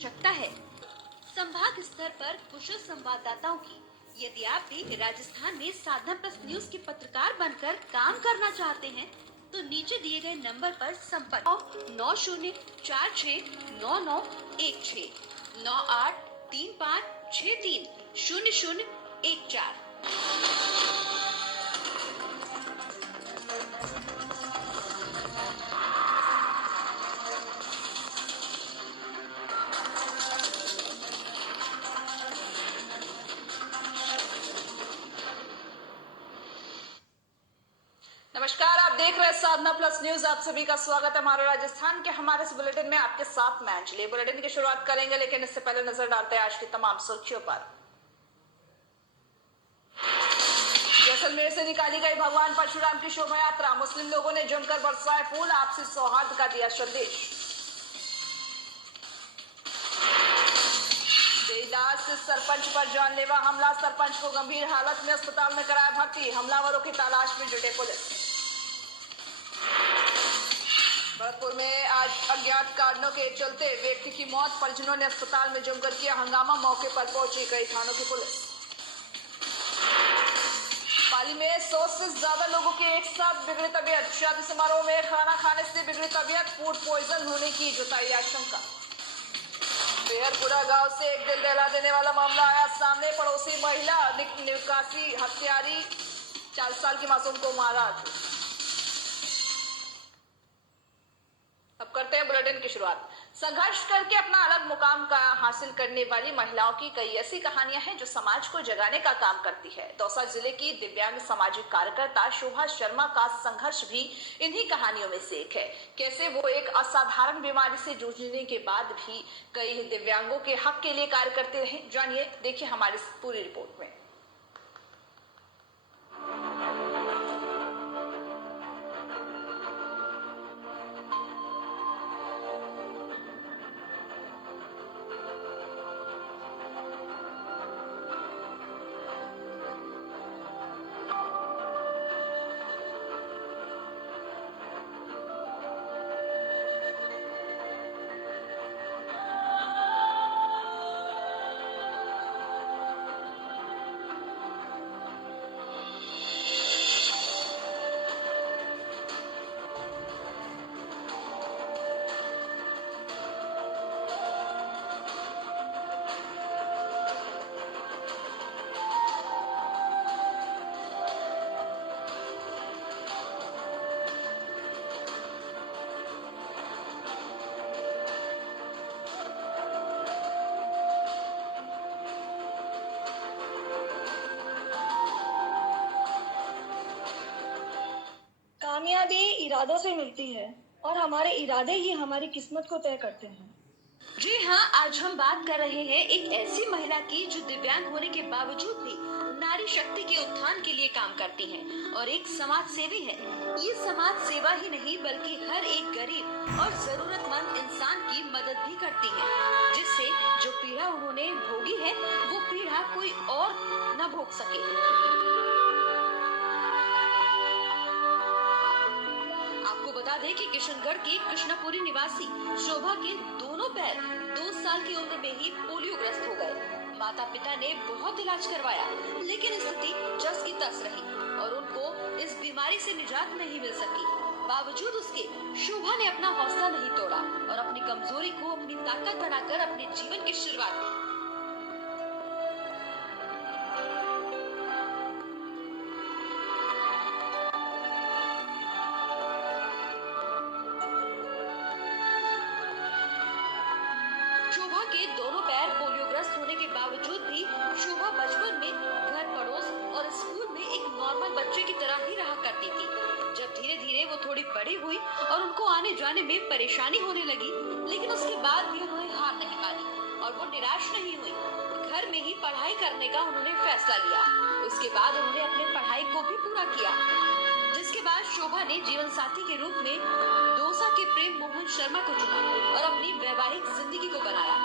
आवश्यकता है। संभाग स्तर पर कुशल संवाददाताओं की यदि आप भी राजस्थान में साधना प्लस न्यूज के पत्रकार बनकर काम करना चाहते हैं तो नीचे दिए गए नंबर पर संपर्क 90469916 9835630014। नमस्कार, आप देख रहे हैं साधना प्लस न्यूज। आप सभी का स्वागत है हमारे राजस्थान के हमारे इस बुलेटिन में। आपके साथ मैं अंजलि। बुलेटिन की शुरुआत करेंगे, लेकिन इससे पहले नजर डालते हैं आज की तमाम सुर्खियों पर। जैसलमेर से निकाली गई भगवान परशुराम की शोभा यात्रा। मुस्लिम लोगों ने जमकर बरसाए फूल, आपसी सौहार्द का दिया संदेश। देवदास सरपंच पर जानलेवा हमला, सरपंच को गंभीर हालत में अस्पताल में कराया भर्ती। हमलावरों की तलाश में जुटे पुलिस। भरतपुर में आज अज्ञात कारणों के चलते व्यक्ति की मौत, परिजनों ने अस्पताल में जमकर किया हंगामा। मौके पर पहुंची कई थानों की पुलिस। पाली में 100 से ज्यादा लोगों की एक साथ बिगड़ी तबीयत। शादी समारोह में खाना खाने से बिगड़ी तबीयत, फूड पॉइजन होने की जताई आशंका। बेहरपुरा गांव से एक दिल दहला देने वाला मामला आया सामने। पड़ोसी महिला निकासी हत्यारी 4 साल की मासूम को मारा। अब करते हैं बुलेटिन की शुरुआत। संघर्ष करके अपना अलग मुकाम का हासिल करने वाली महिलाओं की कई ऐसी कहानियां हैं जो समाज को जगाने का काम करती है। दौसा जिले की दिव्यांग सामाजिक कार्यकर्ता शोभा शर्मा का संघर्ष भी इन्हीं कहानियों में से एक है। कैसे वो एक असाधारण बीमारी से जूझने के बाद भी कई दिव्यांगों के हक के लिए कार्य करते रहे, जानिए, देखिए हमारी पूरी रिपोर्ट में। कामयाबी इरादों से मिलती है और हमारे इरादे ही हमारी किस्मत को तय करते हैं। जी हाँ, आज हम बात कर रहे हैं एक ऐसी महिला की जो दिव्यांग होने के बावजूद भी नारी शक्ति के उत्थान के लिए काम करती हैं और एक समाज सेवी है। ये समाज सेवा ही नहीं बल्कि हर एक गरीब और जरूरतमंद इंसान की मदद भी करती है, जिससे जो पीड़ा उन्होंने भोगी है वो पीड़ा कोई और न भोग सके। आपको बता दें कि किशनगढ़ के कृष्णापुरी निवासी शोभा के दोनों पैर 2 साल की उम्र में ही पोलियोग्रस्त हो गए। माता पिता ने बहुत इलाज करवाया, लेकिन स्थिति जस की तस रही और उनको इस बीमारी से निजात नहीं मिल सकी। बावजूद उसके शोभा ने अपना हौसला नहीं तोड़ा और अपनी कमजोरी को अपनी ताकत बनाकर अपने जीवन की शुरुआत की। शोभा के दोनों पैर पोलियोग्रस्त होने के बावजूद भी शोभा बचपन में घर पड़ोस और स्कूल में एक नॉर्मल बच्चे की तरह ही रहा करती थी। जब धीरे धीरे वो थोड़ी बड़ी हुई और उनको आने जाने में परेशानी होने लगी, लेकिन उसके बाद भी उन्होंने हार नहीं मानी और वो निराश नहीं हुई। घर में ही पढ़ाई करने का उन्होंने फैसला लिया। उसके बाद उन्होंने अपने पढ़ाई को भी पूरा किया, जिसके बाद शोभा ने जीवन साथी के रूप में दौसा के प्रेम मोहन शर्मा को चुना और अपनी वैवाहिक जिंदगी को बनाया।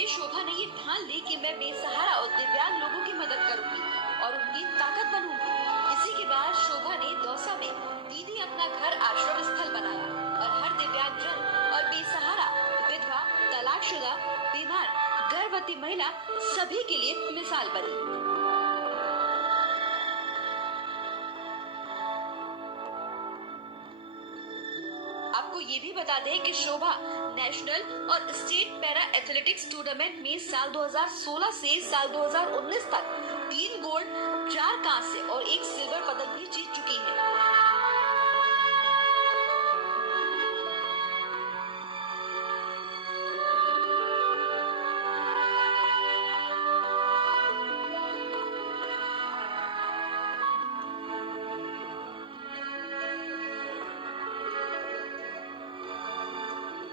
इसलिए शोभा ने ये ठान ली कि मैं बेसहारा और दिव्यांग लोगों की मदद करूंगी और उनकी ताकत बनूंगी। इसी के बाद शोभा ने दौसा में दीदी अपना घर आश्रम स्थल बनाया और हर दिव्यांगजन और बेसहारा, विधवा, तलाकशुदा, बीमार, गर्भवती महिला सभी के लिए मिसाल बनी। आपको ये भी बता दें कि शोभा नेशनल और स्टेट पैरा एथलेटिक्स टूर्नामेंट में साल 2016 से साल 2019 तक 3 गोल्ड, 4 कांस्य और 1 सिल्वर पदक भी जीत चुकी है।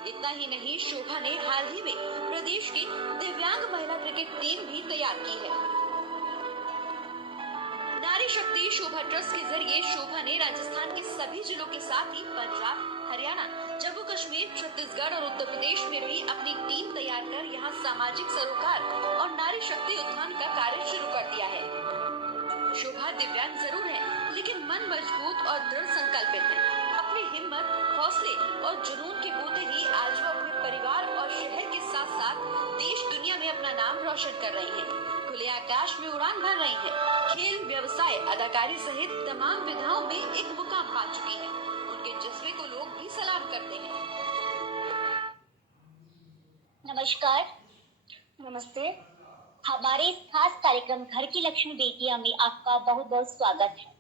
इतना ही नहीं, शोभा ने हाल ही में प्रदेश की दिव्यांग महिला क्रिकेट टीम भी तैयार की है। नारी शक्ति शोभा ट्रस्ट के जरिए शोभा ने राजस्थान के सभी जिलों के साथ ही पंजाब, हरियाणा, जम्मू कश्मीर, छत्तीसगढ़ और उत्तर प्रदेश में भी अपनी टीम तैयार कर यहाँ सामाजिक सरोकार और नारी शक्ति उत्थान का कार्य शुरू कर दिया है। शोभा दिव्यांग जरूर है, लेकिन मन मजबूत और दृढ़ संकल्पित है। अपनी हिम्मत, हौसले और जुनून के बूते ही आज वो अपने परिवार और शहर के साथ साथ देश दुनिया में अपना नाम रोशन कर रही हैं। खुले आकाश में उड़ान भर रही हैं। खेल, व्यवसाय, अदाकारी सहित तमाम विधाओं में एक मुकाम पा चुकी है। उनके जज्बे को लोग भी सलाम करते हैं। नमस्कार। नमस्ते। हमारे इस खास कार्यक्रम घर की लक्ष्मी बेटियां में आपका बहुत बहुत स्वागत है।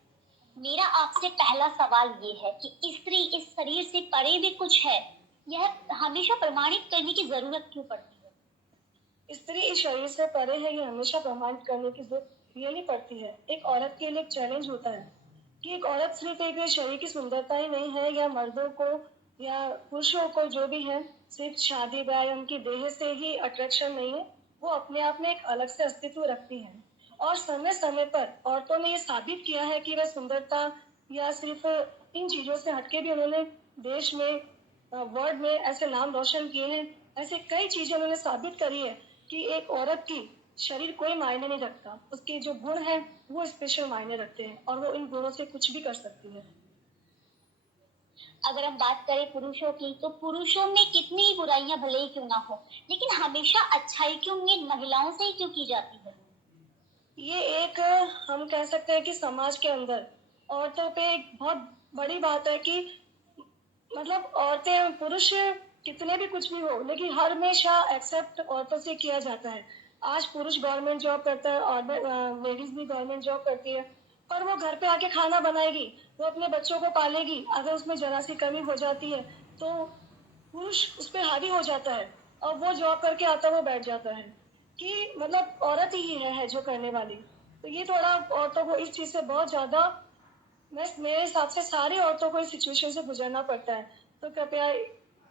मेरा आपसे पहला सवाल ये है कि स्त्री इस शरीर से परे भी कुछ है, यह हमेशा प्रमाणित करने की जरूरत क्यों पड़ती है? स्त्री इस शरीर से परे है, ये हमेशा प्रमाणित करने की जरूरत नहीं पड़ती है। एक औरत के लिए एक चैलेंज होता है कि एक औरत सिर्फ एक शरीर की सुंदरता ही नहीं है, या मर्दों को या पुरुषों को जो भी है सिर्फ शादी ब्याह या उनकी देह से ही अट्रैक्शन नहीं है, वो अपने आप में एक अलग से अस्तित्व रखती है। और समय समय पर औरतों ने ये साबित किया है कि वह सुंदरता या सिर्फ इन चीजों से हटके भी उन्होंने देश में, वर्ल्ड में ऐसे नाम रोशन किए हैं। ऐसे कई चीजें उन्होंने साबित करी है कि एक औरत की शरीर कोई मायने नहीं रखता, उसके जो गुण है वो स्पेशल मायने रखते हैं और वो इन गुणों से कुछ भी कर सकती है। अगर हम बात करें पुरुषों की, तो पुरुषों में कितनी ही बुराइयां भले ही क्यों ना हो, लेकिन हमेशा अच्छाई की उम्मीद महिलाओं से ही क्यों की जाती है? ये एक, हम कह सकते हैं कि समाज के अंदर औरतों पे एक बहुत बड़ी बात है कि मतलब औरतें, पुरुष कितने भी कुछ भी हो, लेकिन हर हमेशा एक्सेप्ट औरतों से किया जाता है। आज पुरुष गवर्नमेंट जॉब करता है और लेडीज भी गवर्नमेंट जॉब करती है, पर वो घर पे आके खाना बनाएगी, वो अपने बच्चों को पालेगी। अगर उसमें जरा सी कमी हो जाती है तो पुरुष उस पर हावी हो जाता है और वो जॉब करके आता है, वो बैठ जाता है कि मतलब औरत ही है जो करने वाली। तो ये थोड़ा औरतों को इस चीज से बहुत ज्यादा, मेरे हिसाब से सारी औरतों को इस सिचुएशन से गुजरना पड़ता है। तो कृपया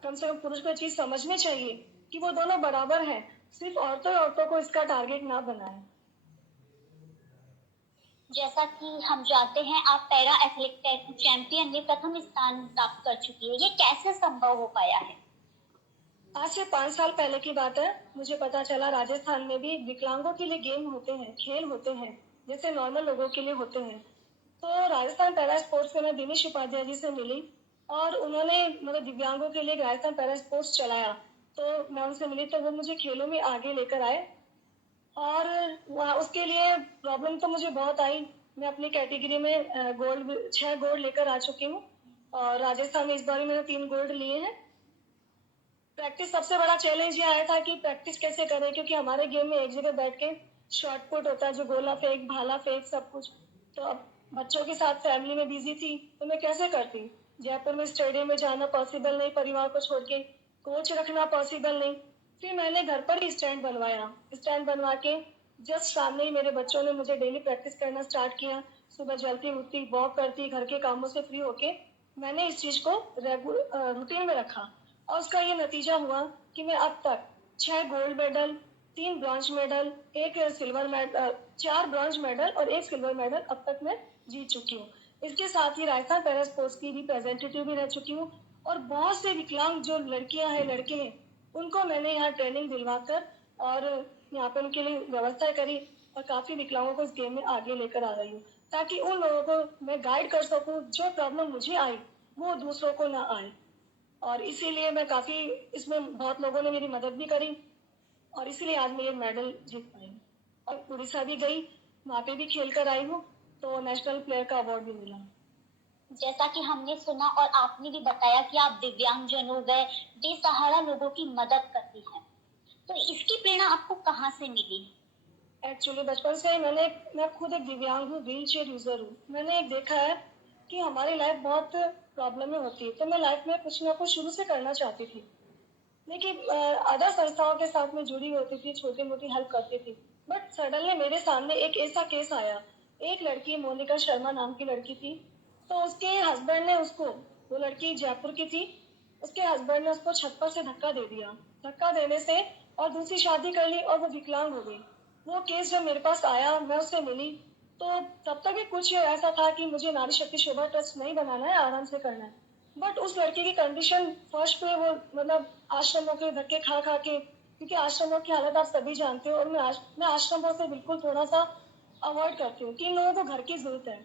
कम से कम पुरुष को चीज समझनी चाहिए कि वो दोनों बराबर हैं, सिर्फ औरतों को इसका टारगेट ना बनाए। जैसा कि हम जानते हैं, आप पैरा एथलेटिक चैंपियन में प्रथम स्थान प्राप्त कर चुकी है, ये कैसे संभव हो पाया है? आज से 5 साल पहले की बात है। मुझे पता चला राजस्थान में भी विकलांगों के लिए गेम होते हैं, खेल होते हैं, जैसे नॉर्मल लोगों के लिए होते हैं। तो राजस्थान पैरा स्पोर्ट्स में मैं दिनेश उपाध्याय जी से मिली और उन्होंने मतलब दिव्यांगों के लिए राजस्थान पैरा स्पोर्ट्स चलाया। तो मैं उनसे मिली तो वो मुझे खेलों में आगे लेकर आए और वहाँ उसके लिए प्रॉब्लम तो मुझे बहुत आई। मैं अपनी कैटेगरी में 6 गोल्ड लेकर आ चुकी हूँ और राजस्थान में इस बार मैंने 3 गोल्ड लिए हैं। प्रैक्टिस, सबसे बड़ा चैलेंज ये आया था कि प्रैक्टिस कैसे करें, क्योंकि हमारे गेम में एक जगह बैठ के शॉर्ट पुट होता है, जो गोला फेंक, भाला फेंक, सब कुछ। तो अब बच्चों के साथ फैमिली में बिजी थी, तो मैं कैसे करती। जयपुर में स्टेडियम में जाना पॉसिबल नहीं, परिवार को छोड़ के कोच रखना पॉसिबल नहीं। फिर मैंने घर पर ही स्टैंड बनवाया। स्टैंड बनवा के जस्ट सामने ही मेरे बच्चों ने मुझे डेली प्रैक्टिस करना स्टार्ट किया। सुबह जल्दी उठती, वॉक करती, घर के कामों से फ्री होके मैंने इस चीज को रूटीन में रखा और उसका ये नतीजा हुआ कि मैं अब तक 6 gold medal, 3 bronze medal, 1 silver medal, 4 bronze medal और 1 सिल्वर मेडल अब तक मैं जीत चुकी हूँ। इसके साथ ही राजस्थान पैरा स्पोर्ट्स की रिप्रेजेंटेटिव भी रह चुकी हूँ और बहुत से विकलांग जो लड़कियां हैं, लड़के हैं, उनको मैंने यहाँ ट्रेनिंग दिलवाकर और यहाँ पे उनके लिए व्यवस्था करी और काफी विकलांगों को इस गेम में आगे लेकर आ रही हूँ, ताकि उन लोगों को मैं गाइड कर सकूँ, जो प्रॉब्लम मुझे आई वो दूसरों को ना आए। और इसीलिए मैं काफी इसमें बहुत लोगों ने मेरी मदद भी करी और इसीलिए आज मैं ये मेडल जीत पाई। और उड़ीसा भी गई, वहाँ पे भी खेल कर आई हूँ, तो नेशनल प्लेयर का अवार्ड भी मिला। जैसा कि हमने सुना और आपने भी बताया कि आप दिव्यांगजनों व बेसहारा लोगों की मदद करती हैं, तो इसकी प्रेरणा आपको कहाँ से मिली? एक्चुअली बचपन से ही मैं खुद एक दिव्यांग हूँ, व्हील चेयर यूजर हूँ। मैंने एक देखा है कि हमारी लाइफ बहुत प्रॉब्लम में होती है, तो मैं लाइफ में कुछ ना कुछ शुरू से करना चाहती थी, लेकिन अदर संस्थाओं के साथ में जुड़ी होती थी, छोटी मोटी हेल्प करती थी। बट सडनली मेरे सामने एक ऐसा केस आया, एक लड़की मोनिका शर्मा नाम की लड़की थी, तो उसके हस्बैंड ने उसको, वो लड़की जयपुर की थी, उसके हस्बैंड ने उसको छत पर से धक्का दे दिया। धक्का देने से और दूसरी शादी कर ली और वो विकलांग हो गई। वो केस जब मेरे पास आया, मैं उससे मिली, तो तब तक भी कुछ ऐसा था कि मुझे नारी शक्ति शोभा ट्रस्ट नहीं बनाना है, आराम से करना है। बट उस लड़की की कंडीशन फर्स्ट पे वो मतलब आश्रमों के धक्के खा खा के, क्योंकि आश्रमों की हालत आप सभी जानते हो, और मैं आश्रमों से बिल्कुल थोड़ा सा अवॉइड करती हूँ कि इन लोगों को घर की जरूरत है।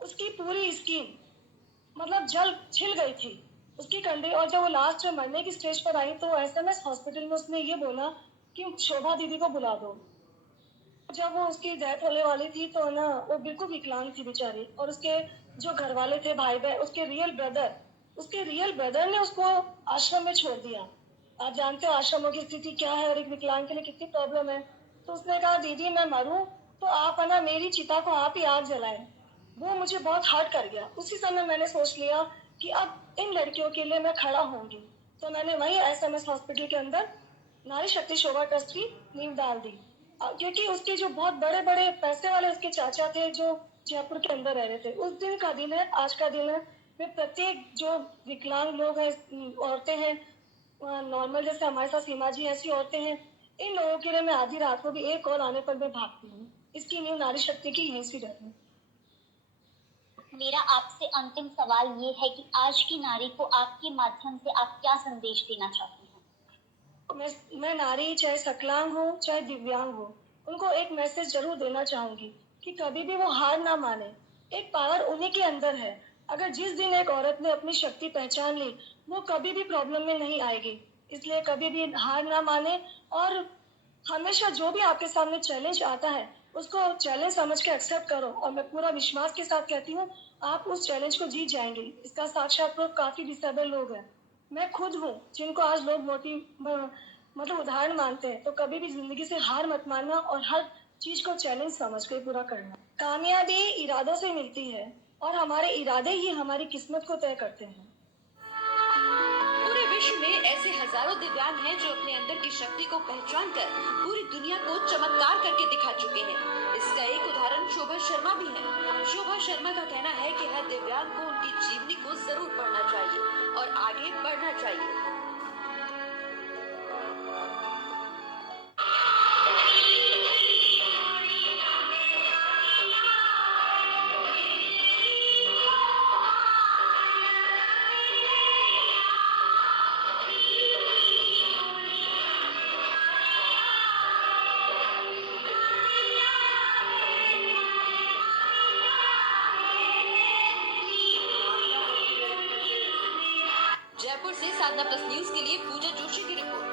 उसकी पूरी स्कीम मतलब जल छिल गई थी उसकी कंडी। और जब वो लास्ट में मरने की स्टेज पर आई, तो एसएमएस हॉस्पिटल में उसने ये बोला कि शोभा दीदी को बुला दो। जब वो उसकी डेथ होने वाली थी, तो ना वो बिल्कुल विकलांग थी बेचारी, और उसके जो घर वाले थे, भाई बहन, उसके रियल ब्रदर ने उसको आश्रम में छोड़ दिया। आप जानते हो आश्रमों की स्थिति क्या है और एक विकलांग के लिए कितनी प्रॉब्लम है। तो उसने कहा, दीदी मैं मरूं तो आप है ना मेरी चिता को आप ही आग जलाएं। वो मुझे बहुत हर्ट कर गया। उसी समय मैंने सोच लिया कि अब इन लड़कियों के लिए मैं खड़ा होंगी। तो मैंने वही एसएमएस हॉस्पिटल के अंदर नारी शक्ति शोभा ट्रस्ट की नींव डाल दी। क्योंकि उसके जो बहुत बड़े बड़े पैसे वाले उसके चाचा थे, जो जयपुर के अंदर रह रहे थे। उस दिन का दिन है, आज का दिन है। वे प्रत्येक जो विकलांग लोग हैं, औरतें हैं, नॉर्मल जैसे हमारे साथ सीमा जी ऐसी औरतें हैं, इन लोगों के लिए मैं आधी रात को भी एक कॉल आने पर मैं भागती हूँ। इसकी नींव नारी शक्ति की यहीं से रहती है। मेरा आपसे अंतिम सवाल ये है कि आज की नारी को आपके माध्यम से आप क्या संदेश देना चाहती हैं? मैं नारी चाहे सकलांग हो चाहे दिव्यांग हो, उनको एक मैसेज जरूर देना चाहूंगी कि कभी भी वो हार ना माने। एक पावर उन्हीं के अंदर है। अगर जिस दिन एक औरत ने अपनी शक्ति पहचान ली, वो कभी भी प्रॉब्लम में नहीं आएगी। इसलिए कभी भी हार ना माने, और हमेशा जो भी आपके सामने चैलेंज आता है, उसको चैलेंज समझ के एक्सेप्ट करो। और मैं पूरा विश्वास के साथ कहती हूँ, आप उस चैलेंज को जीत जाएंगे। इसका साक्षात प्रूफ काफी डिसेबल लोग हैं। मैं खुद हूँ, जिनको आज लोग मतलब उदाहरण मानते हैं। तो कभी भी जिंदगी से हार मत मानना और हर चीज को चैलेंज समझ के पूरा करना। कामयाबी इरादों से मिलती है, और हमारे इरादे ही हमारी किस्मत को तय करते हैं। पूरे विश्व में ऐसे हजारों दिव्यांग हैं जो अपने अंदर की शक्ति को पहचान कर पूरी दुनिया को चमत्कार करके दिखा चुके हैं। इसका एक उदाहरण शोभा शर्मा भी है। शोभा शर्मा का कहना है कि हर दिव्यांग को उनकी जीवनी को जरूर पढ़ना चाहिए और आगे बढ़ना चाहिए। जयपुर से साधना प्लस न्यूज के लिए पूजा जोशी की रिपोर्ट।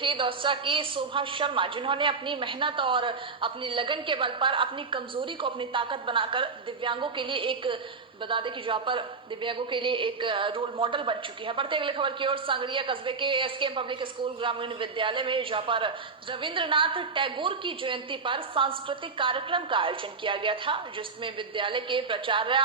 थी दौसा की शोभा शर्मा, जिन्होंने अपनी मेहनत और अपनी लगन के बल पर अपनी कमजोरी को अपनी ताकत बनाकर दिव्यांगों के लिए एक बता दें कि जहाँ पर दिव्यांगों के लिए एक रोल मॉडल बन चुकी है। बढ़ते अगले खबर की ओर, सांगरिया कस्बे के एसकेएम पब्लिक स्कूल ग्रामीण विद्यालय में जहाँ पर रविंद्रनाथ टैगोर की जयंती पर सांस्कृतिक कार्यक्रम का आयोजन किया गया था, जिसमें विद्यालय के प्राचार्य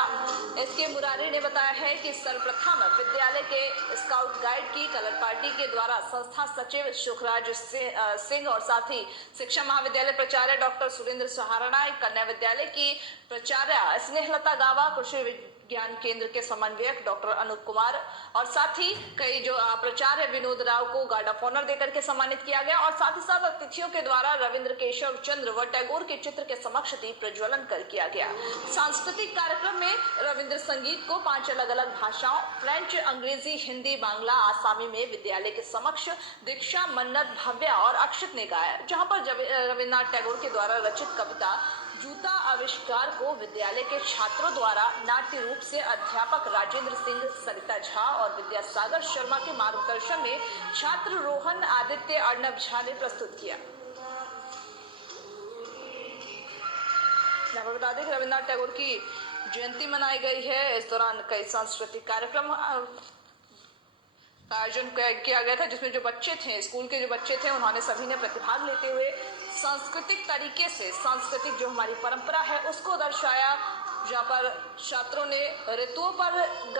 एसके मुरारी ने बताया है कि सर्वप्रथम विद्यालय के स्काउट गाइड की कलर पार्टी के द्वारा संस्था सचिव सुखराज सिंह और साथ ही शिक्षा महाविद्यालय प्राचार्य डॉक्टर सुरेंद्र सहारणा, कन्या विद्यालय की प्राचार्य स्नेहलता गावा, कृषि विज्ञान केंद्र के समन्वयक डॉक्टर अनूप कुमार और साथ ही कई जो प्राचार्य विनोद राव को गार्ड ऑफ ऑनर देकर के सम्मानित किया गया और साथ ही साथ अतिथियों के द्वारा रविंद्र केशव चंद्र व टैगोर के चित्र के समक्ष दीप प्रज्वलन कर किया गया। सांस्कृतिक कार्यक्रम में रविंद्र संगीत को 5 अलग अलग भाषाओं फ्रेंच, अंग्रेजी, हिंदी, बांग्ला, आसामी में विद्यालय के समक्ष दीक्षा, मन्नत, भव्या और अक्षित ने गाया, जहाँ पर रविन्द्रनाथ टैगोर के द्वारा रचित कविता जूता आविष्कार को विद्यालय के छात्रों द्वारा नाट्य रूप से अध्यापक राजेंद्र सिंह, सरिता झा और विद्यासागर शर्मा के मार्गदर्शन में छात्र रोहन आदित्य अर्णव झा ने प्रस्तुत किया। बता दें कि रविन्द्रनाथ टैगोर की जयंती मनाई गई है। इस दौरान कई सांस्कृतिक कार्यक्रम का आयोजन किया गया था, जिसमें जो बच्चे थे, स्कूल के जो बच्चे थे, उन्होंने सभी ने प्रतिभाग लेते हुए सांस्कृतिक तरीके से सांस्कृतिक जो हमारी परंपरा है उसको दर्शाया, जहाँ पर छात्रों ने ऋतुओं पर